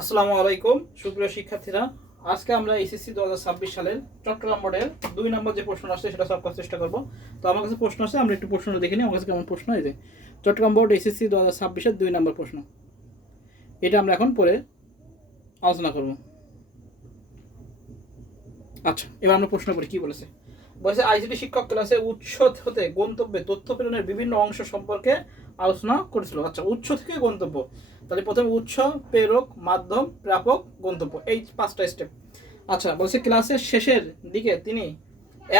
আসসালামু আলাইকুম সুপ্রিয় শিক্ষার্থীরা, আজকে আমরা এসএসসি 2026 সালের চট্টগ্রাম বোর্ডের 2 নম্বর যে প্রশ্ন আসছে সেটা সলভ করার চেষ্টা করব। তো আমার কাছে প্রশ্ন আছে, আমরা একটু প্রশ্নটা দেখে নিই আমার কাছে কেমন প্রশ্ন। এই যে চট্টগ্রাম বোর্ড এসএসসি 2026 এর 2 নম্বর প্রশ্ন, এটা আমরা এখন পরে আলোচনা করব। আচ্ছা, এবার আমরা প্রশ্ন পড়ি কি বলেছে। বলেছে আইসিটি শিক্ষক ক্লাসে উৎস হতে গন্তব্যে তথ্য প্রেরণের বিভিন্ন অংশ সম্পর্কে আলোচনা করেছিল। আচ্ছা, উৎস থেকে গন্তব্য, তাহলে প্রথমে উৎস, প্রেরক, মাধ্যম, প্রাপক, গন্তব্য, এই 5টা স্টেপ। আচ্ছা, বলছে ক্লাসের শেষের দিকে তিনি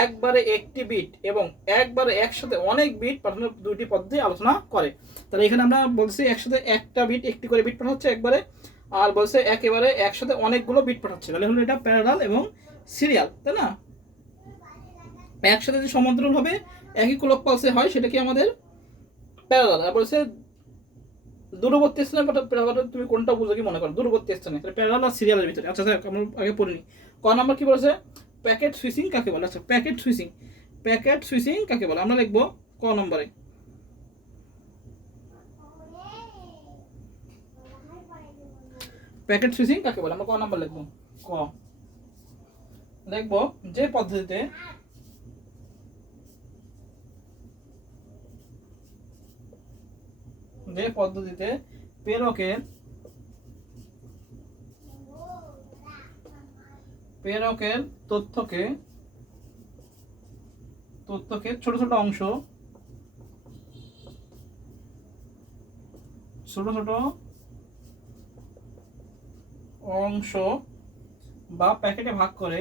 একবারে একটি বিট এবং একবারে একসাথে অনেক বিট পাঠানোর 2টি পদ্ধতি আলোচনা করে। তাহলে এখানে আমরা বলছি একসাথে একটা বিট একটি করে বিট পাঠাচ্ছে একবারে, আর বলছে একেবারে একসাথে অনেকগুলো বিট পাঠাচ্ছে। তাহলে হলো এটা প্যারালাল এবং সিরিয়াল, তাই না? একসাথে যে সমান্তরাল হবে একই ক্লক পালসে হয় সেটা কি আমাদের প্যারালাল। আর বলছে দূরবর্তী স্থানে তুমি কোনটা বুঝো কি মনে করো দূরবর্তী স্থানে, প্যারালাল আর সিরিয়ালের ভিতরে। আচ্ছা স্যার, আমরা আগে পড়িনি। ক নাম্বার কি বলেছে, প্যাকেট সুইচিং কাকে বলে? আচ্ছা, প্যাকেট সুইচিং কাকে বলে আমরা লিখবো ক নম্বরে। প্যাকেট সুইচিং কাকে বলে আমরা ক নাম্বার লিখবো। ক লিখবো যে পদ্ধতিতে প্রেরকের তথ্যকে ছোট ছোট অংশ বা প্যাকেটে ভাগ করে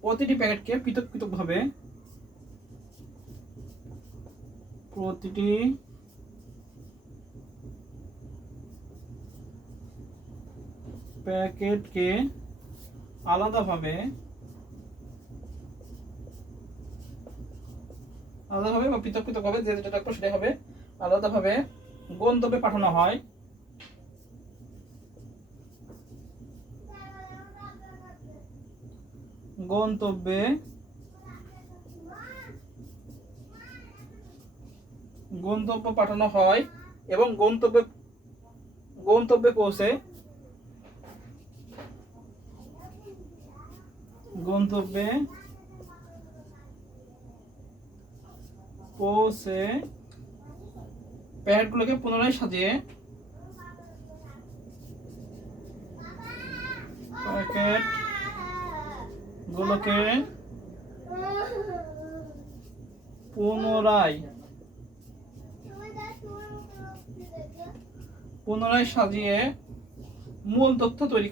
প্রতিটি প্যাকেটকে পৃথকভাবে আলাদাভাবে বা পৃথকভাবে যেটা রাখবো সেটা হবে আলাদাভাবে গন্তব্যে পাঠানো হয়। গন্তব্যে পাঠানো হয় এবং গন্তব্যে পৌঁছে প্যাকেটগুলোকে পুনরায় সাজিয়ে পুনরায় সাজিয়ে মূল তথ্য তৈরি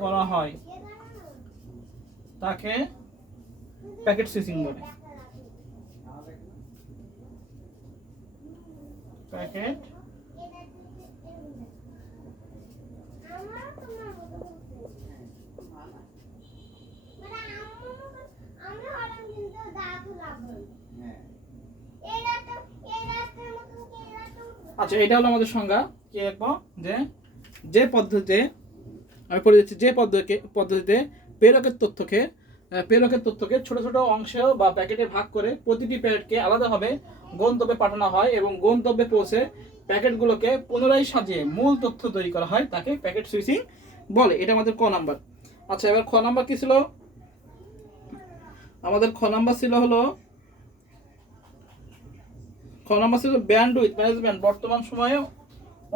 করা হয়। তাকে প্যাকেট সুইচিং বলে। আচ্ছা, এটা হলো আমাদের সংজ্ঞা। কি লিখবো, যে পদ্ধতিতে আমি পড়ে দিচ্ছি, যে পদ্ধতিতে প্রেরকের তথ্যকে ছোট ছোট অংশ বা প্যাকেটে ভাগ করে প্রতিটি প্যাকেটকে আলাদাভাবে গন্তব্যে পাঠানো হয় এবং গন্তব্যে পৌঁছে প্যাকেটগুলোকে পুনরায় সাজিয়ে মূল তথ্য তৈরি করা হয়, তাকে প্যাকেট সুইচিং বলে। এটা আমাদের ক নাম্বার। আচ্ছা, এবার খ নাম্বার কি ছিল আমাদের? খ নাম্বার ছিল ব্যান্ডউইথ ম্যানেজমেন্ট। বর্তমান সময়ে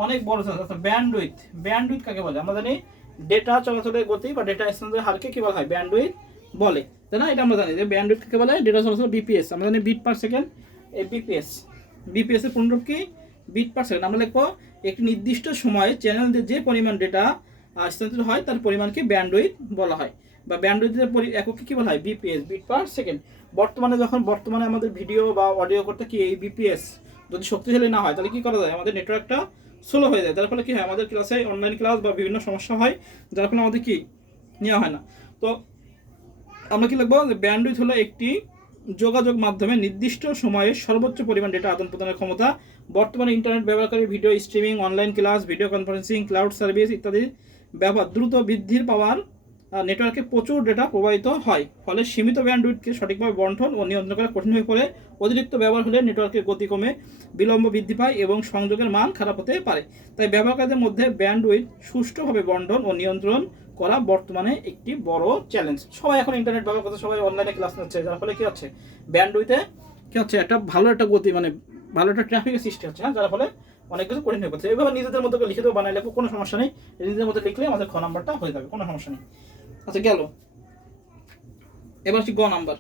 অনেক বড় আছে। ব্যান্ডউইথ কাকে বলে? আমরা জানি ডেটা চলাচলের গতি বা ডেটা স্থানান্তরের হারকে কি বলা হয়? ব্যান্ডউইথ বলে, তাই না? এটা আমরা জানি যে ব্যান্ডউইথ কাকে বলে, ডেটা চলাচল বিপিএস। আমরা জানি বিট পার সেকেন্ড, এই বিপিএস এর পূর্ণরূপ কি? Bit per second. আমরা লিখবো একটি নির্দিষ্ট সময়ে চ্যানেলে যে পরিমাণ ডেটা স্থানান্তরিত হয় তার পরিমাণকে ব্যান্ডউইথ বলা হয়, বা ব্যান্ডউইথের এককে কি বলা হয়? BPS, bit per second. বর্তমানে আমাদের ভিডিও বা অডিও করতে কি এই বিপিএস যদি শক্তিশালী না হয় তাহলে কি করা যায়? আমাদের নেটওয়ার্কটা স্লো হয়ে যায়, যার ফলে কি হয়? আমাদের ক্লাসে অনলাইন ক্লাস বা বিভিন্ন সমস্যা হয়, যার ফলে আমাদের কি নেওয়া হয় না। তো আমরা কি লিখবো? ব্যান্ডউইথ হলো একটি যোগাযোগ মাধ্যমে নির্দিষ্ট সময়ে সর্বোচ্চ পরিমাণ ডেটা আদান প্রদানের ক্ষমতা। বর্তমানে ইন্টারনেট ব্যবহারকারী video streaming, online class, video conferencing, cloud service ইত্যাদি ব্যবহার দ্রুত বৃদ্ধির পাওয়ার নেটওয়ার্কে প্রচুর ডেটা প্রবাহিত হয়, ফলে সীমিত ব্যান্ডউইথকে সঠিকভাবে বন্টন ও নিয়ন্ত্রণ করা কঠিন হয়ে পড়ে। অতিরিক্ত ব্যবহার হলে নেটওয়ার্কের গতি কমে, বিলম্ব বৃদ্ধি পায় এবং সংযোগের মান খারাপ হতে পারে। তাই ব্যবহারকারীদের মধ্যে ব্যান্ডউইথ সুষ্ঠুভাবে বন্টন ও নিয়ন্ত্রণ করা বর্তমানে একটি বড় চ্যালেঞ্জ। সবাই এখন ইন্টারনেট ব্যবহার করতে, সবাই অনলাইনে ক্লাস নিচ্ছে, যার ফলে কী হচ্ছে, ব্যান্ডউইথে কী হচ্ছে, একটা ভালো একটা গতি, মানে ভালো একটা ট্রাফিকের সৃষ্টি হচ্ছে, হ্যাঁ, যার ফলে অনেক কিছু কঠিন হয়ে পড়ছে। এভাবে নিজেদের মতো করে লিখে দেবো, বানাই লেখো, কোনো সমস্যা নেই। নিজেদের মতো লিখলে আমাদের খ নাম্বারটা হয়ে যাবে, কোনো সমস্যা নেই। আচ্ছা গেল, এবার হচ্ছে গ নাম্বার।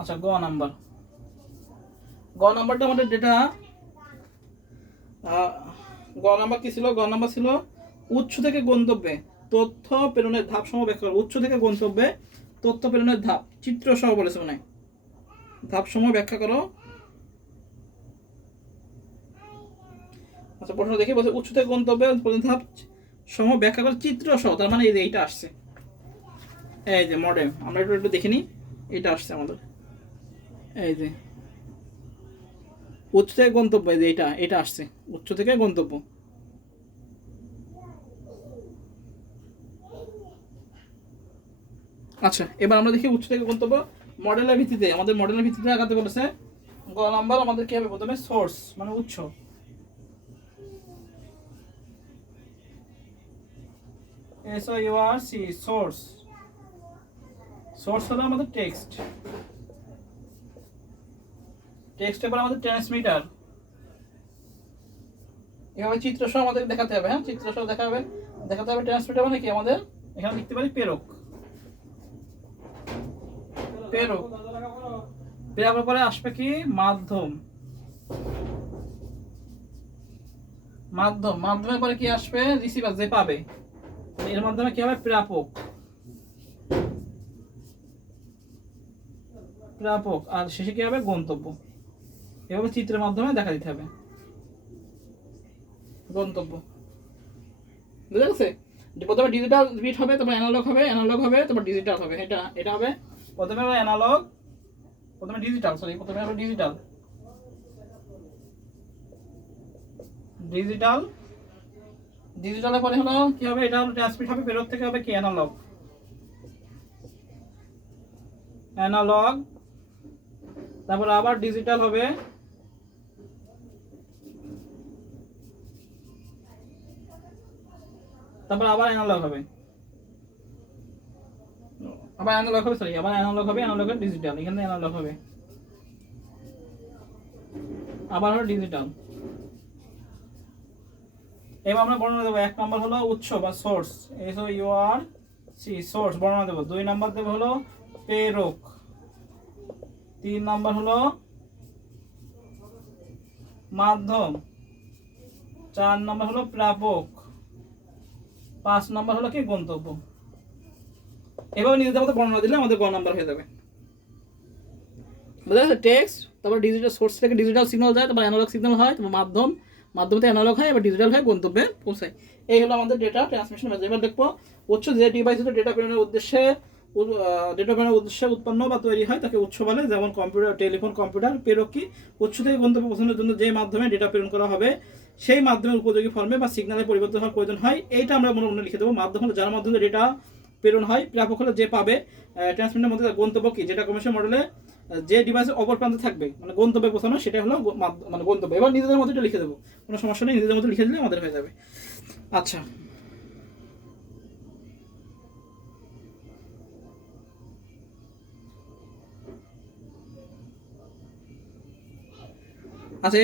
আচ্ছা গ নাম্বারটা আমাদের ডেটা, গ নাম্বার কি ছিল? গ নাম্বার ছিল উৎস থেকে গন্তব্যে তথ্য প্রেরণের ধাপ সমূহ ব্যাখ্যা করো। উৎস থেকে গন্তব্যে তথ্য প্রেরণের ধাপ চিত্র সহ বলেছে মনে হয়, ধাপ সমূহ ব্যাখ্যা করো। আচ্ছা প্রশ্ন দেখি, বলছে উৎস থেকে গন্তব্যে ধাপ সমূহ ব্যাখ্যা করো চিত্র সহ, তার মানে এই যে এইটা আসছে, এই যে মডেল, আমরা একটু দেখিনি, এটা আসছে আমাদের, এই যে উৎস থেকে গন্তব্য, এই যে এটা আসছে উৎস থেকে গন্তব্য। আচ্ছা এবার আমরা দেখি উৎস থেকে গন্তব্য মডেলের ভিত্তিতে, আমাদের মডেলের ভিত্তিতে আগাতে বলেছে। গ নাম্বার আমাদের কি হবে? প্রথমে সোর্স মানে উৎস, SOURC সোর্স। সোর্স হলো আমাদের টেক্সট, টেক্সট এবার আমাদের ট্রান্সমিটার, এভাবে চিত্র সহ আমাদের দেখাতে হবে, হ্যাঁ চিত্র সহ দেখাতে হবে। ট্রান্সমিটার মানে কি আমাদের এখানে লিখতে পারি প্রেরক, প্রেরকের পরে আসবে কি মাধ্যমের পরে কি আসবে? রিসিভার, যে পাবে, এর মাধ্যমে কি হবে? প্রাপক, আর শেষে কি হবে? গন্তব্য। এভাবে চিত্রের মাধ্যমে দেখা দিতে হবে গন্তব্য, বুঝা গেছে? প্রথমে ডিজিটাল বিট হবে, তারপর অ্যানালগ হবে, তারপর ডিজিটাল হবে। এটা হবে প্রথমে অ্যানালগ, প্রথমে হবে ডিজিটালের পরে হলো কি হবে? এটা হলো ট্রান্সমিট হবে, প্রেরক থেকে হবে কি? অ্যানালগ, তারপর আবার ডিজিটাল হবে, তারপর আবার অ্যানালগ হবে, অ্যানালগের ডিজিটাল, এখানে অ্যানালগ হবে, আবার হলো ডিজিটাল। এবার আমরা বর্ণনা দেবো। 1 নম্বর হলো উৎস বা সোর্স, SOURC সোর্স বর্ণনা দেবো। 2 নম্বর দেবো হলো প্রেরক, 3 নম্বর হলো মাধ্যম, 4 নম্বর হলো প্রাপক, 5 নম্বর হলো কি? গন্তব্য। এভাবে নিজেদের মতো বর্ণনা দিলে আমাদের গ নাম্বার হয়ে যাবে। বুঝা গেছে? টেক্সট, তারপর ডিজিটাল সোর্স থেকে ডিজিটাল সিগন্যাল যায়, তারপর অ্যানালগ সিগন্যাল হয়, তারপর মাধ্যমে অ্যানালগ হয়, এবার ডিজিটাল হয়, গন্তব্যে পৌঁছায়। এই হলো আমাদের ডেটা ট্রান্সমিশন মেথড। এবার দেখবো উৎস, যে ডিভাইস ডেটা প্রেরণের উদ্দেশ্যে উৎপন্ন বা তৈরি হয় তাকে উৎস বলে, যেমন কম্পিউটার, টেলিফোন, কম্পিউটার। প্রেরক কি? উৎস থেকে গন্তব্য পৌঁছানোর জন্য যে মাধ্যমে ডেটা প্রেরণ করা হবে সেই মাধ্যমের উপযোগী ফর্মে বা সিগন্যালে পরিবর্তন হওয়ার প্রয়োজন হয়। এইটা আমরা মনে লিখে দেবো। মাধ্যম হলো যার মাধ্যমে ডেটা প্রেরণ হয়, প্রাপক হলো যে পাবে। ট্রান্সমিটারের মধ্যে গন্তব্য কি? যেটা কমার্শিয়াল মডেলে যে ডিভাইসের অপর প্রান্তে থাকবে, মানে গন্তব্যে পৌঁছানো, সেটা হলো মানে গন্তব্য। এবার নিজেদের মধ্যে এটা লিখে দেবো, কোনো সমস্যা নেই, নিজেদের মধ্যে লিখে দিলে আমাদের হয়ে যাবে। আচ্ছা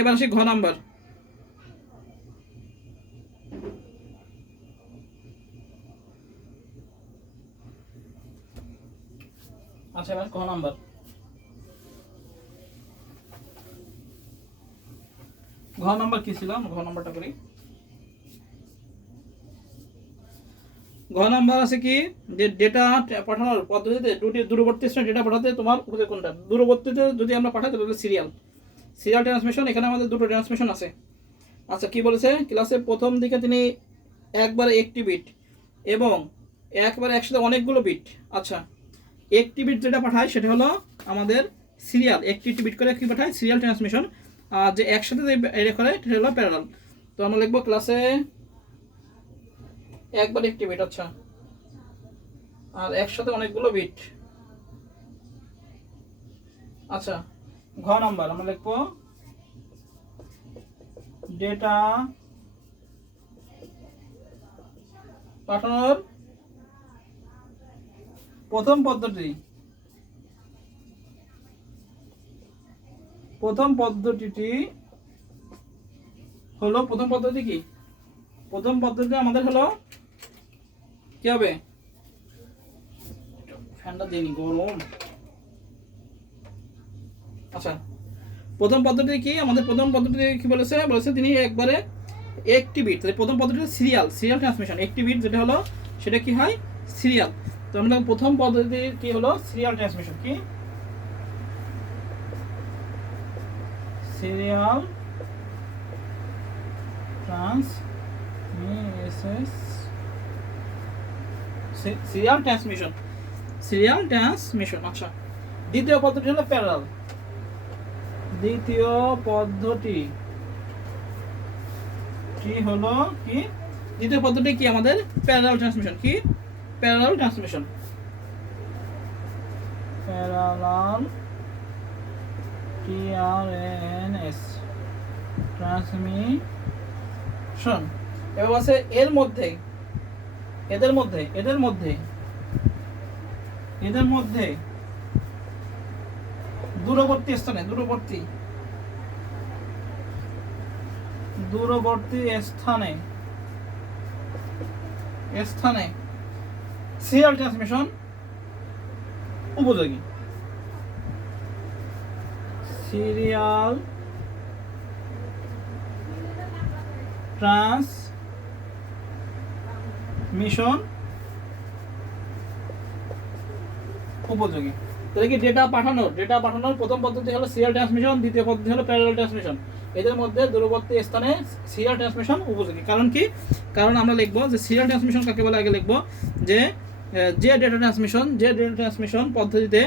এবার আসি ঘ নাম্বার। এবার ঘ নাম্বার। ঘ নাম্বার কি ছিল? ঘ নাম্বারটা করি। ঘ নাম্বার আছে কি? যে ডেটা পাঠানোর পদ্ধতিতে দূরবর্তী স্থানে ডেটা পাঠাতে তোমার কোনটা? দূরবর্তীতে যদি আমরা পাঠাই তাহলে সিরিয়াল ট্রান্সমিশন। এখানে আমাদের দুটো ট্রান্সমিশন আছে। আচ্ছা কি বলেছে ক্লাসে? প্রথম দিকে তিনি একবারে একটি বিট এবং একবারে একসাথে অনেকগুলো বিট। আচ্ছা, একটি বিট যেটা পাঠায় সেটা হলো আমাদের সিরিয়াল, একটি বিট করে কি পাঠায় সিরিয়াল ট্রান্সমিশন, আর যে একসাথে যে এটা করে সেটা হলো প্যারালাল। তো আমরা লিখবো ক্লাসে একবার একটি বিট, আচ্ছা, আর একসাথে অনেকগুলো বিট। আচ্ছা, ঘ নাম্বার আমরা লিখবো ডেটা পাঠানোর প্রথম পদ্ধতিটি হলো, প্রথম পদ্ধতি কি? প্রথম পদ্ধতি আমাদের হলো কি হবে? ফ্যানটা দিইনি, গরম। আচ্ছা, প্রথম পদ্ধতি কি? আমাদের প্রথম পদ্ধতি কি বলেছে তিনি একবারে একটি বিট, তাহলে প্রথম পদ্ধতি সিরিয়াল ট্রান্সমিশন, একটি বিট যেটা হলো সেটা কি হয় সিরিয়াল। তো আমরা প্রথম পদ্ধতি কি হলো সিরিয়াল ট্রান্সমিশন, কি সিরিয়াল ট্রান্সমিশন। আচ্ছা, দ্বিতীয় পদ্ধতি হলো প্যারালাল। দ্বিতীয় পদ্ধতি কি হলো কি? দ্বিতীয় পদ্ধতি কি আমাদের প্যারালাল ট্রান্সমিশন, কি parallel transmission, parallel TRNS transmission. এবার আছে এর মধ্যে এদের মধ্যে দূরবর্তী স্থানে সিরিয়াল ট্রান্সমিশন উপযোগী। সিরিয়াল ট্রান্সমিশন উপযোগী। তাহলে কি ডেটা পাঠানোর প্রথম পদ্ধতি হলো সিরিয়াল ট্রান্সমিশন, দ্বিতীয় পদ্ধতি হলো প্যারালাল ট্রান্সমিশন। এদের মধ্যে দূরবর্তী স্থানে সিরিয়াল ট্রান্সমিশন উপযোগী। কারণ কি? কারণ আমরা লিখবো যে সিরিয়াল ট্রান্সমিশন কাকে বলে, আগে লিখবো যে ডেটা ট্রান্সমিশন পদ্ধতিতে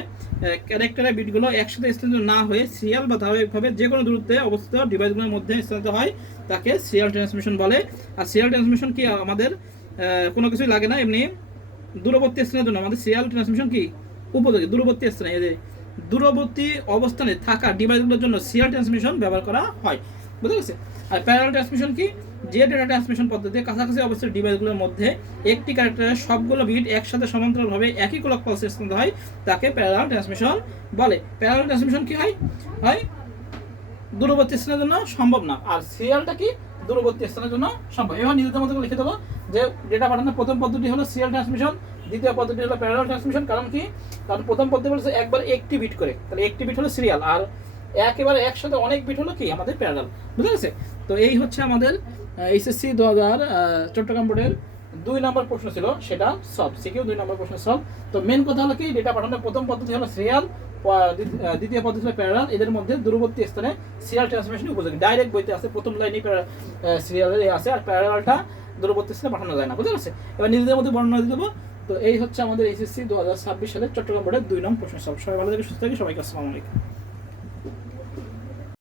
ক্যারেক্টারের বিটগুলো একসাথে স্থানান্তর না হয়ে সিরিয়াল বা ধারাবাহিকভাবে যে কোনো দূরত্বে অবস্থিত ডিভাইসগুলোর মধ্যে স্থানান্তরিত হয় তাকে সিরিয়াল ট্রান্সমিশন বলে। আর সিরিয়াল ট্রান্সমিশন কি আমাদের কোনো কিছুই লাগে না, এমনি দূরবর্তী স্থানের জন্য আমাদের সিরিয়াল ট্রান্সমিশন কি উপযোগী। দূরবর্তী অবস্থানে থাকা ডিভাইসগুলোর জন্য সিরিয়াল ট্রান্সমিশন ব্যবহার করা হয়, বুঝতে গেছে। আর প্যারালাল ট্রান্সমিশন কি? যে ডেটা ট্রান্সমিশন পদ্ধতিতে কাছাকাছি অবস্থিত ডিভাইসগুলোর মধ্যে একটি ক্যারেক্টারের সবগুলো বিট একসাথে সমান্তরালভাবে একই ক্লক পালসে স্থানান্তরিত হয় তাকে প্যারালাল ট্রান্সমিশন বলে। প্যারালাল ট্রান্সমিশন কি হয় দূরবর্তী স্থানের জন্য সম্ভব না, আর সিরিয়ালটা কি দূরবর্তী স্থানের জন্য সম্ভব। এবার নিজেদের মতো লিখে দেবো যে ডেটা পাঠানোর প্রথম পদ্ধতি হলো সিরিয়াল ট্রান্সমিশন, দ্বিতীয় পদ্ধতি হলো প্যারালাল ট্রান্সমিশন। কারণ কি? কারণ প্রথম পদ্ধতি বলছে একবার একটি বিট করে, তাহলে একটি বিট হলো সিরিয়াল, আর একেবারে একসাথে অনেক বিট হলো কি আমাদের প্যারালাল, বুঝতে গেছে। তো এই হচ্ছে আমাদের এইচএসসি 2000 চট্টগ্রাম বোর্ডের 2 নম্বর প্রশ্ন ছিল, সেটা সলভ, সিকিউ 2 নম্বর প্রশ্ন সলভ। তো মেন কথা হলো কি, ডেটা পাঠানোর প্রথম পদ্ধতি হলো সিরিয়াল, দ্বিতীয় পদ্ধতি হলো প্যারালাল। এদের মধ্যে দূরবর্তী স্থানে সিরিয়াল ট্রান্সমিশন উপযোগী। ডাইরেক্ট বইতে আছে প্রথম লাইনেই সিরিয়ালের আছে, আর প্যারালালটা দূরবর্তী স্থানে পাঠানো যায় না, বুঝতে পারছে। এবার নিজেদের মধ্যে বর্ণনা দিয়ে দেবো। তো এই হচ্ছে আমাদের এইচএসসি 2026 সালের চট্টগ্রাম বোর্ডের 2 নম্বর প্রশ্ন সলভ। সবাই ভালো থেকে সুস্থ থাকে, সবাইকে আসসালামু আলাইকুম।